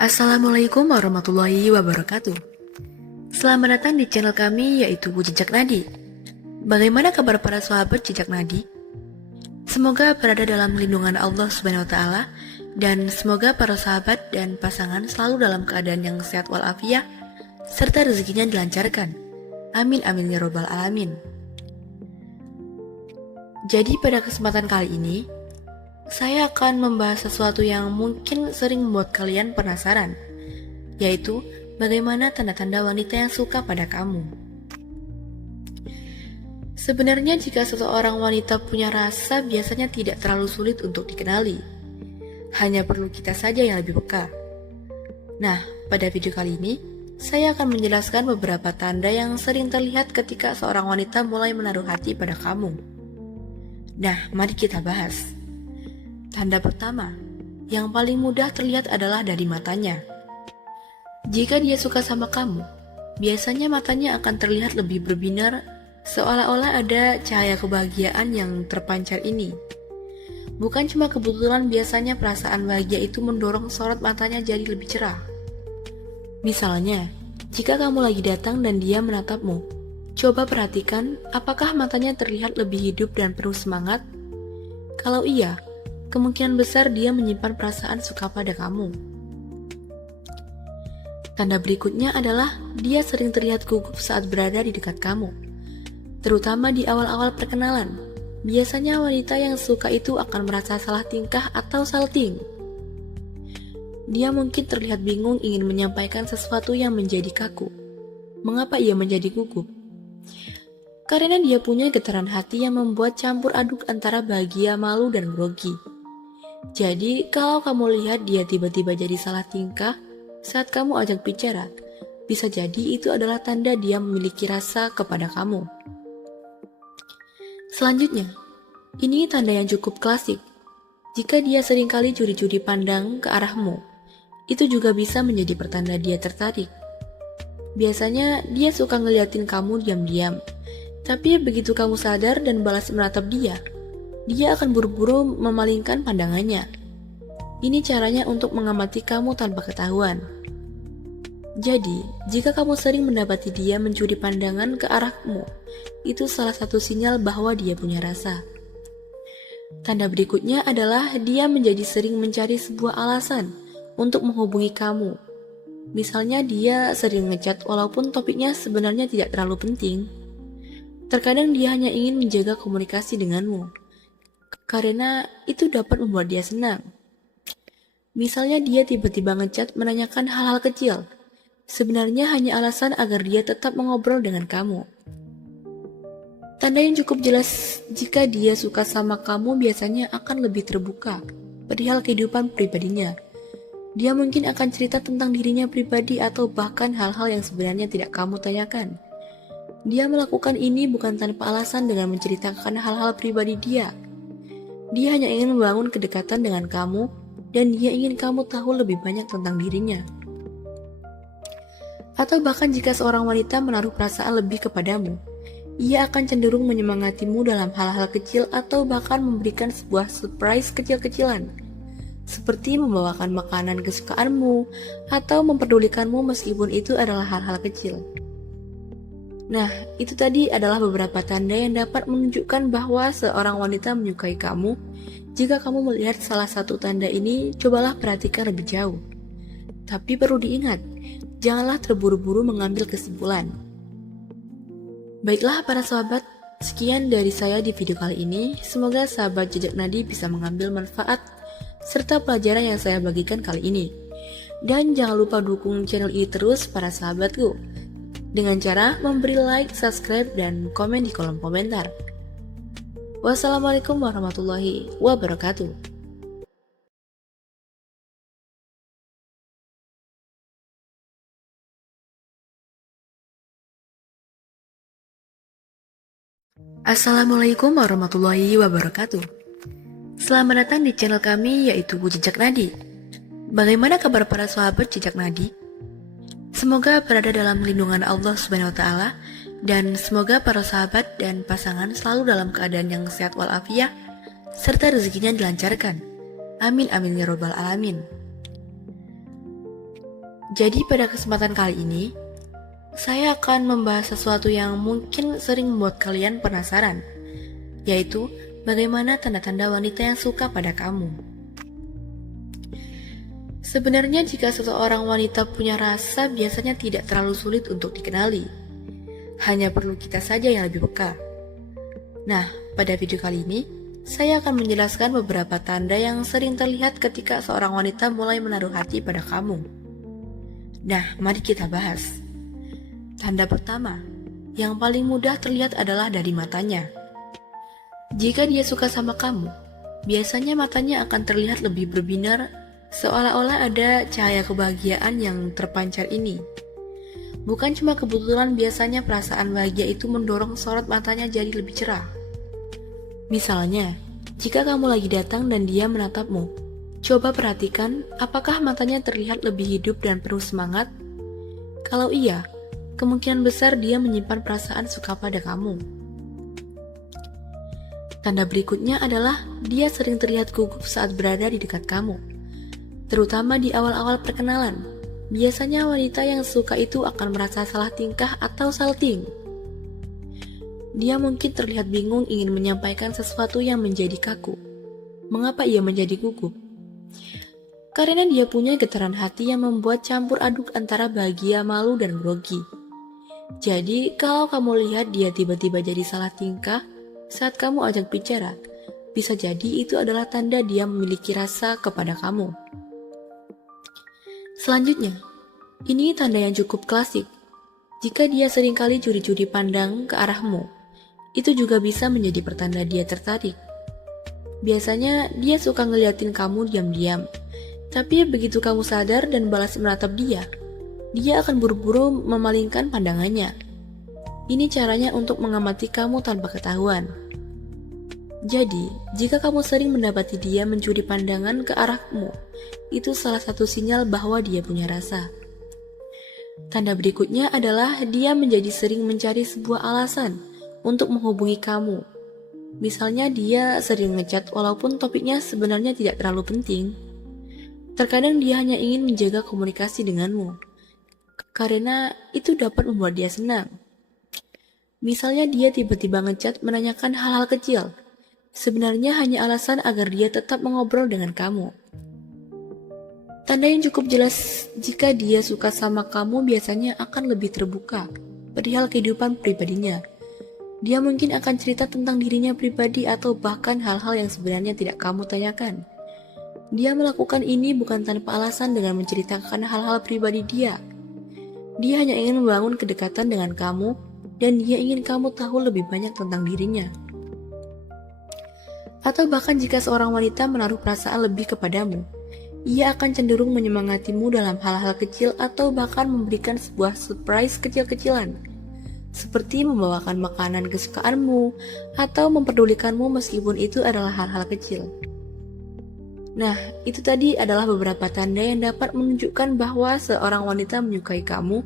Assalamualaikum warahmatullahi wabarakatuh. Selamat datang di channel kami yaitu Jejak Nadi. Bagaimana kabar para sahabat Jejak Nadi? Semoga berada dalam lindungan Allah Subhanahu wa taala dan semoga para sahabat dan pasangan selalu dalam keadaan yang sehat walafiat serta rezekinya dilancarkan. Amin amin ya robbal alamin. Jadi pada kesempatan kali ini saya akan membahas sesuatu yang mungkin sering membuat kalian penasaran, yaitu bagaimana tanda-tanda wanita yang suka pada kamu. Sebenarnya jika seseorang wanita punya rasa biasanya tidak terlalu sulit untuk dikenali. Hanya perlu kita saja yang lebih peka. Nah, pada video kali ini, saya akan menjelaskan beberapa tanda yang sering terlihat ketika seorang wanita mulai menaruh hati pada kamu. Nah, mari kita bahas. Tanda pertama, yang paling mudah terlihat adalah dari matanya. Jika dia suka sama kamu, biasanya matanya akan terlihat lebih berbinar, seolah-olah ada cahaya kebahagiaan yang terpancar ini. Bukan cuma kebetulan, biasanya perasaan bahagia itu mendorong sorot matanya jadi lebih cerah. Misalnya, jika kamu lagi datang dan dia menatapmu, coba perhatikan apakah matanya terlihat lebih hidup dan penuh semangat. Kalau iya, kemungkinan besar dia menyimpan perasaan suka pada kamu. Tanda berikutnya adalah dia sering terlihat gugup saat berada di dekat kamu, terutama di awal-awal perkenalan. Biasanya wanita yang suka itu akan merasa salah tingkah atau salting. Dia mungkin terlihat bingung ingin menyampaikan sesuatu yang menjadi kaku. Mengapa ia menjadi gugup? Karena dia punya getaran hati yang membuat campur aduk antara bahagia, malu, dan grogi. Jadi, kalau kamu lihat dia tiba-tiba jadi salah tingkah saat kamu ajak bicara, bisa jadi itu adalah tanda dia memiliki rasa kepada kamu. Selanjutnya, ini tanda yang cukup klasik. Jika dia seringkali curi-curi pandang ke arahmu, itu juga bisa menjadi pertanda dia tertarik. Biasanya, dia suka ngeliatin kamu diam-diam, tapi begitu kamu sadar dan balas menatap dia akan buru-buru memalingkan pandangannya. Ini caranya untuk mengamati kamu tanpa ketahuan. Jadi, jika kamu sering mendapati dia mencuri pandangan ke arahmu, itu salah satu sinyal bahwa dia punya rasa. Tanda berikutnya adalah dia menjadi sering mencari sebuah alasan untuk menghubungi kamu. Misalnya dia sering ngechat walaupun topiknya sebenarnya tidak terlalu penting. Terkadang dia hanya ingin menjaga komunikasi denganmu, karena itu dapat membuat dia senang. Misalnya dia tiba-tiba ngechat menanyakan hal-hal kecil. Sebenarnya hanya alasan agar dia tetap mengobrol dengan kamu. Tanda yang cukup jelas jika dia suka sama kamu biasanya akan lebih terbuka perihal kehidupan pribadinya. Dia mungkin akan cerita tentang dirinya pribadi atau bahkan hal-hal yang sebenarnya tidak kamu tanyakan. Dia melakukan ini bukan tanpa alasan dengan menceritakan hal-hal pribadi dia. Dia hanya ingin membangun kedekatan dengan kamu dan dia ingin kamu tahu lebih banyak tentang dirinya. Atau bahkan jika seorang wanita menaruh perasaan lebih kepadamu, ia akan cenderung menyemangatimu dalam hal-hal kecil atau bahkan memberikan sebuah surprise kecil-kecilan, seperti membawakan makanan kesukaanmu atau memperdulikanmu meskipun itu adalah hal-hal kecil. Nah, itu tadi adalah beberapa tanda yang dapat menunjukkan bahwa seorang wanita menyukai kamu. Jika kamu melihat salah satu tanda ini, cobalah perhatikan lebih jauh. Tapi perlu diingat, janganlah terburu-buru mengambil kesimpulan. Baiklah para sahabat, sekian dari saya di video kali ini. Semoga sahabat Jejak Nadi bisa mengambil manfaat serta pelajaran yang saya bagikan kali ini. Dan jangan lupa dukung channel ini terus para sahabatku, dengan cara memberi like, subscribe, dan komen di kolom komentar. Wassalamualaikum warahmatullahi wabarakatuh. Assalamualaikum warahmatullahi wabarakatuh. Selamat datang di channel kami yaitu Jejak Nadi. Bagaimana kabar para sahabat Jejak Nadi? Semoga berada dalam lindungan Allah Subhanahu wa taala dan semoga para sahabat dan pasangan selalu dalam keadaan yang sehat walafiat serta rezekinya dilancarkan. Amin amin ya robbal alamin. Jadi pada kesempatan kali ini, saya akan membahas sesuatu yang mungkin sering membuat kalian penasaran, yaitu bagaimana tanda-tanda wanita yang suka pada kamu. Sebenarnya jika seseorang wanita punya rasa biasanya tidak terlalu sulit untuk dikenali. Hanya perlu kita saja yang lebih peka. Nah, pada video kali ini, saya akan menjelaskan beberapa tanda yang sering terlihat ketika seorang wanita mulai menaruh hati pada kamu. Nah, mari kita bahas. Tanda pertama, yang paling mudah terlihat adalah dari matanya. Jika dia suka sama kamu, biasanya matanya akan terlihat lebih berbinar, seolah-olah ada cahaya kebahagiaan yang terpancar ini. Bukan cuma kebetulan, biasanya perasaan bahagia itu mendorong sorot matanya jadi lebih cerah. Misalnya, jika kamu lagi datang dan dia menatapmu, coba perhatikan apakah matanya terlihat lebih hidup dan penuh semangat. Kalau iya, kemungkinan besar dia menyimpan perasaan suka pada kamu. Tanda berikutnya adalah dia sering terlihat gugup saat berada di dekat kamu, terutama di awal-awal perkenalan. Biasanya wanita yang suka itu akan merasa salah tingkah atau salting. Dia mungkin terlihat bingung ingin menyampaikan sesuatu yang menjadi kaku. Mengapa ia menjadi gugup? Karena dia punya getaran hati yang membuat campur aduk antara bahagia, malu, dan grogi. Jadi, kalau kamu lihat dia tiba-tiba jadi salah tingkah saat kamu ajak bicara, bisa jadi itu adalah tanda dia memiliki rasa kepada kamu. Selanjutnya, ini tanda yang cukup klasik. Jika dia seringkali curi-curi pandang ke arahmu, itu juga bisa menjadi pertanda dia tertarik. Biasanya dia suka ngeliatin kamu diam-diam, tapi begitu kamu sadar dan balas menatap dia akan buru-buru memalingkan pandangannya. Ini caranya untuk mengamati kamu tanpa ketahuan. Jadi, jika kamu sering mendapati dia mencuri pandangan ke arahmu, itu salah satu sinyal bahwa dia punya rasa. Tanda berikutnya adalah dia menjadi sering mencari sebuah alasan untuk menghubungi kamu. Misalnya dia sering ngechat walaupun topiknya sebenarnya tidak terlalu penting. Terkadang dia hanya ingin menjaga komunikasi denganmu, karena itu dapat membuat dia senang. Misalnya dia tiba-tiba ngechat menanyakan hal-hal kecil. Sebenarnya hanya alasan agar dia tetap mengobrol dengan kamu. Tanda yang cukup jelas jika dia suka sama kamu biasanya akan lebih terbuka perihal kehidupan pribadinya. Dia mungkin akan cerita tentang dirinya pribadi atau bahkan hal-hal yang sebenarnya tidak kamu tanyakan. Dia melakukan ini bukan tanpa alasan dengan menceritakan hal-hal pribadi dia. Dia hanya ingin membangun kedekatan dengan kamu dan dia ingin kamu tahu lebih banyak tentang dirinya. Atau bahkan jika seorang wanita menaruh perasaan lebih kepadamu, ia akan cenderung menyemangatimu dalam hal-hal kecil atau bahkan memberikan sebuah surprise kecil-kecilan, seperti membawakan makanan kesukaanmu atau memperdulikanmu meskipun itu adalah hal-hal kecil. Nah, itu tadi adalah beberapa tanda yang dapat menunjukkan bahwa seorang wanita menyukai kamu.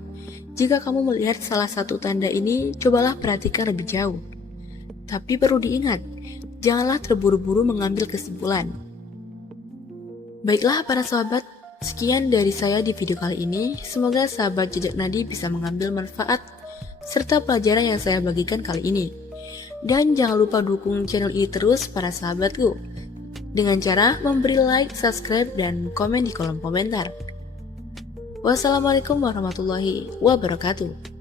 Jika kamu melihat salah satu tanda ini, cobalah perhatikan lebih jauh. Tapi perlu diingat, janganlah terburu-buru mengambil kesimpulan. Baiklah para sahabat, sekian dari saya di video kali ini. Semoga sahabat Jejak Nadi bisa mengambil manfaat serta pelajaran yang saya bagikan kali ini. Dan jangan lupa dukung channel ini terus para sahabatku, dengan cara memberi like, subscribe, dan komen di kolom komentar. Wassalamualaikum warahmatullahi wabarakatuh.